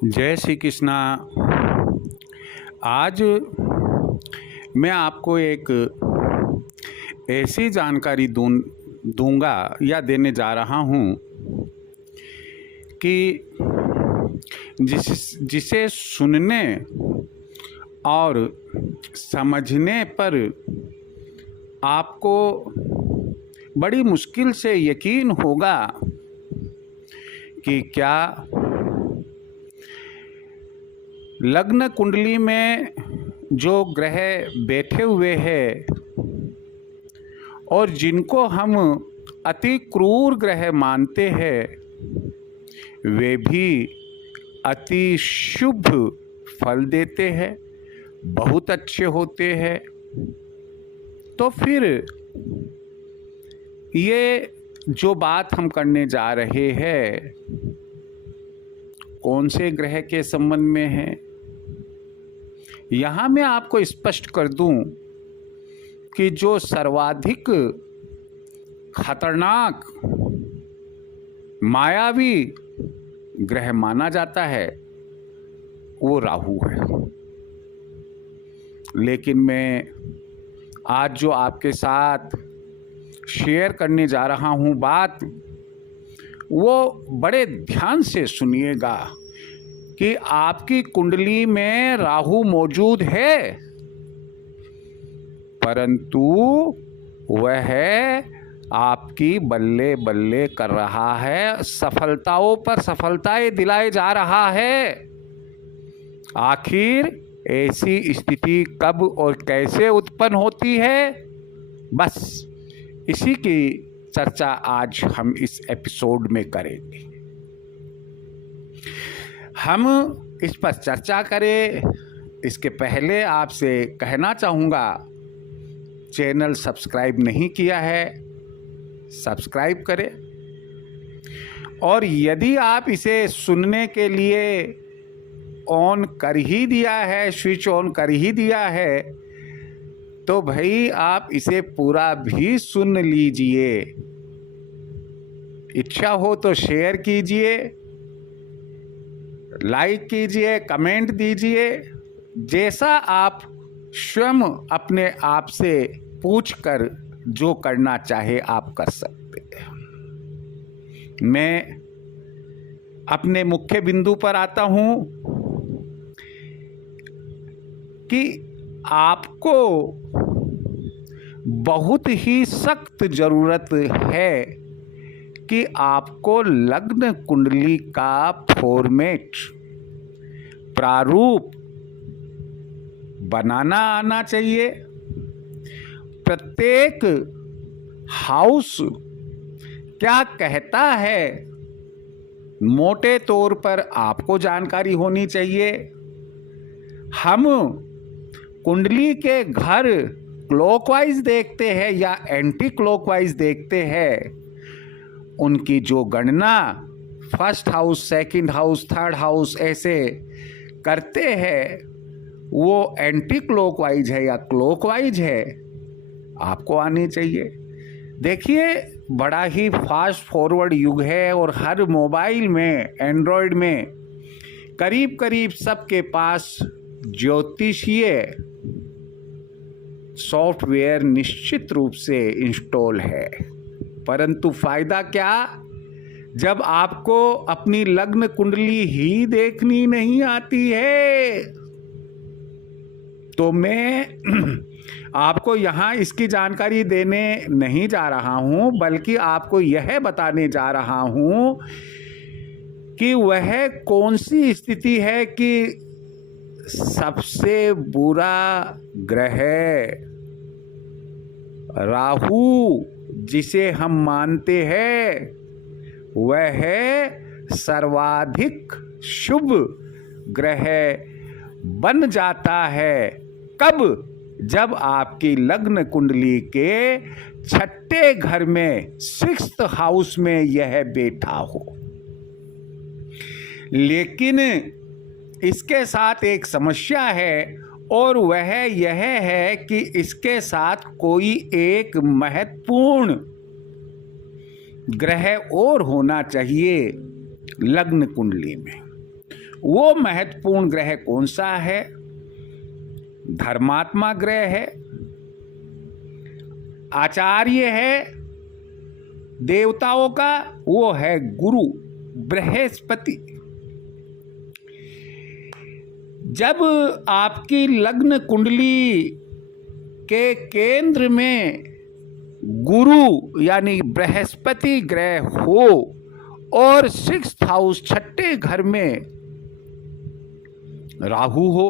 जय श्री कृष्णा। आज मैं आपको एक ऐसी जानकारी दूंगा या देने जा रहा हूं कि जिसे सुनने और समझने पर आपको बड़ी मुश्किल से यकीन होगा कि क्या लग्न कुंडली में जो ग्रह बैठे हुए हैं और जिनको हम अति क्रूर ग्रह मानते हैं, वे भी अति शुभ फल देते हैं, बहुत अच्छे होते हैं। तो फिर ये जो बात हम करने जा रहे हैं कौन से ग्रह के संबंध में है, यहाँ मैं आपको स्पष्ट कर दूं कि जो सर्वाधिक खतरनाक मायावी ग्रह माना जाता है वो राहु है। लेकिन मैं आज जो आपके साथ शेयर करने जा रहा हूँ बात, वो बड़े ध्यान से सुनिएगा कि आपकी कुंडली में राहु मौजूद है, परंतु वह आपकी बल्ले बल्ले कर रहा है, सफलताओं पर सफलताएं दिलाए जा रहा है। आखिर ऐसी स्थिति कब और कैसे उत्पन्न होती है, बस इसी की चर्चा आज हम इस एपिसोड में करेंगे। हम इस पर चर्चा करें इसके पहले आपसे कहना चाहूँगा, चैनल सब्सक्राइब नहीं किया है सब्सक्राइब करें, और यदि आप इसे सुनने के लिए ऑन कर ही दिया है, स्विच ऑन कर ही दिया है, तो भाई आप इसे पूरा भी सुन लीजिए। इच्छा हो तो शेयर कीजिए, लाइक कीजिए, कमेंट दीजिए, जैसा आप स्वयं अपने आप से पूछकर जो करना चाहे आप कर सकते हैं। मैं अपने मुख्य बिंदु पर आता हूं कि आपको बहुत ही सख्त जरूरत है कि आपको लग्न कुंडली का फॉर्मेट, प्रारूप बनाना आना चाहिए। प्रत्येक हाउस क्या कहता है, मोटे तौर पर आपको जानकारी होनी चाहिए। हम कुंडली के घर क्लॉकवाइज देखते हैं या एंटी क्लॉकवाइज देखते हैं, उनकी जो गणना first house, second house, third house ऐसे करते हैं, वो एंटी क्लॉकवाइज है या क्लॉकवाइज है, आपको आनी चाहिए। देखिए, बड़ा ही फास्ट फॉरवर्ड युग है और हर मोबाइल में, एंड्रॉयड में करीब करीब सबके पास ज्योतिषीय सॉफ्टवेयर निश्चित रूप से इंस्टॉल है। परंतु फायदा क्या, जब आपको अपनी लग्न कुंडली ही देखनी नहीं आती है। तो मैं आपको यहाँ इसकी जानकारी देने नहीं जा रहा हूँ, बल्कि आपको यह बताने जा रहा हूँ कि वह कौन सी स्थिति है कि सबसे बुरा ग्रह राहु जिसे हम मानते हैं, वह है सर्वाधिक शुभ ग्रह बन जाता है। कब? जब आपकी लग्न कुंडली के छठे घर में, सिक्स्थ हाउस में यह बैठा हो। लेकिन इसके साथ एक समस्या है, और वह यह है कि इसके साथ कोई एक महत्वपूर्ण ग्रह और होना चाहिए लग्न कुंडली में। वो महत्वपूर्ण ग्रह कौन सा है? धर्मात्मा ग्रह है, आचार्य है देवताओं का, वो है गुरु बृहस्पति। जब आपकी लग्न कुंडली के केंद्र में गुरु यानी बृहस्पति ग्रह हो और 6th हाउस 6ठे घर में राहु हो,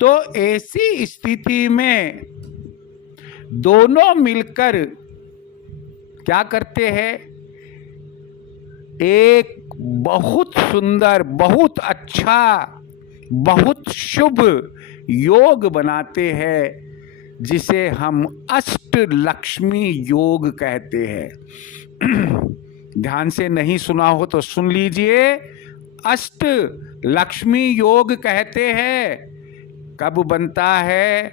तो ऐसी स्थिति में दोनों मिलकर क्या करते हैं? एक बहुत सुंदर, बहुत अच्छा, बहुत शुभ योग बनाते हैं जिसे हम अष्ट लक्ष्मी योग कहते हैं। ध्यान से नहीं सुना हो तो सुन लीजिए। अष्ट लक्ष्मी योग कहते हैं। कब बनता है?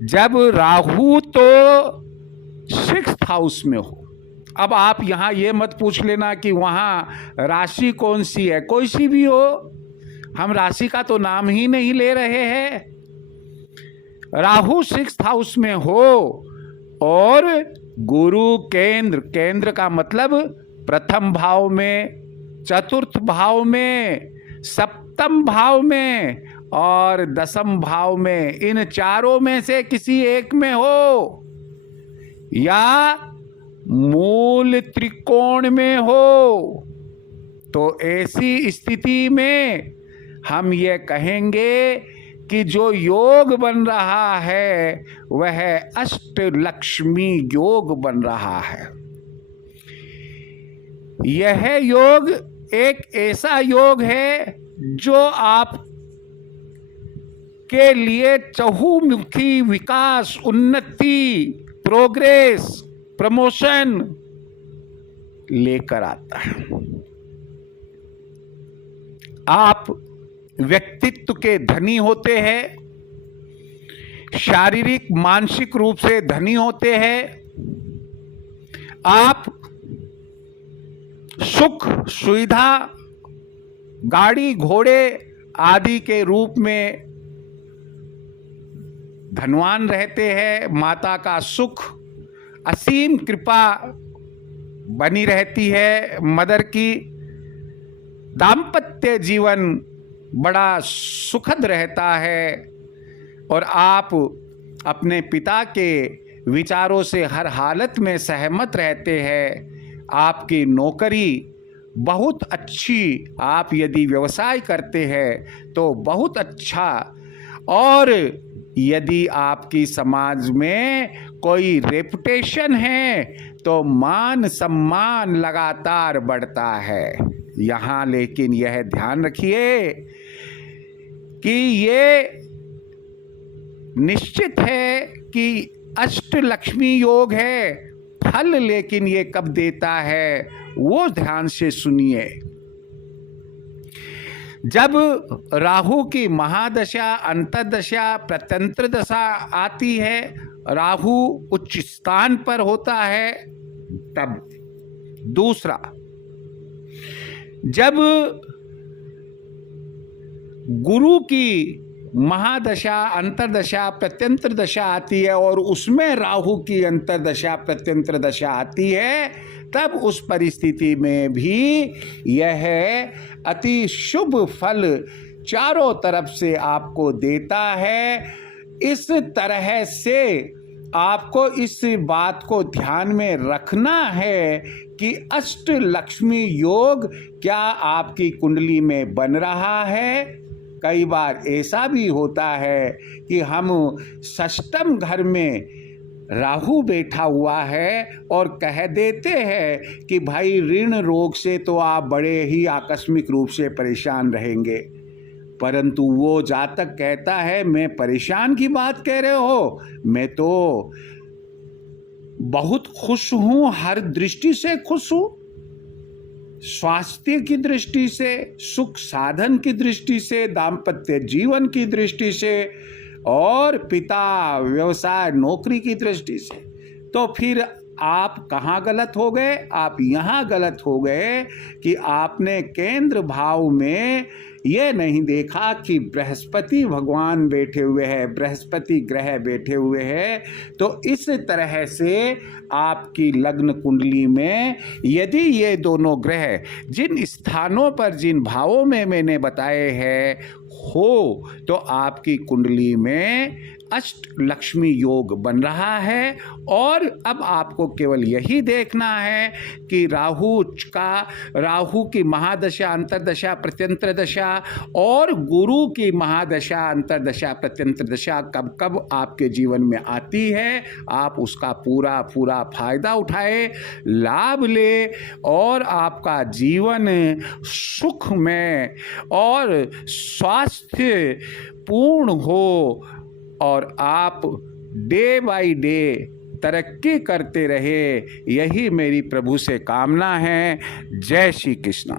जब राहु तो 6th हाउस में हो। अब आप यहां ये मत पूछ लेना कि वहां राशि कौन सी है, कोई सी भी हो, हम राशि का तो नाम ही नहीं ले रहे हैं। राहु 6th हाउस में हो और गुरु केंद्र, केंद्र का मतलब प्रथम भाव में, चतुर्थ भाव में, सप्तम भाव में और दसम भाव में, इन चारों में से किसी एक में हो या मूल त्रिकोण में हो, तो ऐसी स्थिति में हम ये कहेंगे कि जो योग बन रहा है वह अष्ट लक्ष्मी योग बन रहा है। यह योग एक ऐसा योग है जो आप के लिए चहुमुखी विकास, उन्नति, प्रोग्रेस, प्रमोशन लेकर आता है। आप व्यक्तित्व के धनी होते हैं, शारीरिक मानसिक रूप से धनी होते हैं। आप सुख सुविधा, गाड़ी घोड़े आदि के रूप में धनवान रहते हैं। माता का सुख, असीम कृपा बनी रहती है मदर की। दाम्पत्य जीवन बड़ा सुखद रहता है और आप अपने पिता के विचारों से हर हालत में सहमत रहते हैं। आपकी नौकरी बहुत अच्छी, आप यदि व्यवसाय करते हैं तो बहुत अच्छा, और यदि आपकी समाज में कोई रेपुटेशन है तो मान सम्मान लगातार बढ़ता है। यहाँ लेकिन यह ध्यान रखिए कि ये निश्चित है कि अष्ट लक्ष्मी योग है, फल लेकिन ये कब देता है वो ध्यान से सुनिए। जब राहु की महादशा, अंतर्दशा, प्रत्यंत्र दशा आती है, राहु उच्च स्थान पर होता है तब। दूसरा, जब गुरु की महादशा, अंतर्दशा, प्रत्यंत्र दशा आती है और उसमें राहु की अंतर्दशा, प्रत्यंत्र दशा आती है, तब उस परिस्थिति में भी यह अति शुभ फल चारों तरफ से आपको देता है। इस तरह से आपको इस बात को ध्यान में रखना है कि अष्ट लक्ष्मी योग क्या आपकी कुंडली में बन रहा है। कई बार ऐसा भी होता है कि हम षष्ठम घर में राहु बैठा हुआ है और कह देते हैं कि भाई ऋण रोग से तो आप बड़े ही आकस्मिक रूप से परेशान रहेंगे, परंतु वो जातक कहता है मैं परेशान की बात कह रहे हो, मैं तो बहुत खुश हूं, हर दृष्टि से खुश हूं, स्वास्थ्य की दृष्टि से, सुख साधन की दृष्टि से, दाम्पत्य जीवन की दृष्टि से और पिता, व्यवसाय, नौकरी की दृष्टि से। तो फिर आप कहाँ गलत हो गए? आप यहाँ गलत हो गए कि आपने केंद्र भाव में ये नहीं देखा कि बृहस्पति भगवान बैठे हुए हैं, बृहस्पति ग्रह बैठे हुए हैं। तो इस तरह से आपकी लग्न कुंडली में यदि ये दोनों ग्रह जिन स्थानों पर, जिन भावों में मैंने बताए हैं हो, तो आपकी कुंडली में अष्ट लक्ष्मी योग बन रहा है। और अब आपको केवल यही देखना है कि राहु की महादशा, अंतरदशा, प्रत्यंतर दशा और गुरु की महादशा, अंतरदशा, प्रत्यंतर दशा कब कब आपके जीवन में आती है, आप उसका पूरा पूरा फायदा उठाए, लाभ ले और आपका जीवन सुखमय और स्वास्थ्य पूर्ण हो और आप डे बाय डे तरक्की करते रहे। यही मेरी प्रभु से कामना है। जय श्री कृष्ण।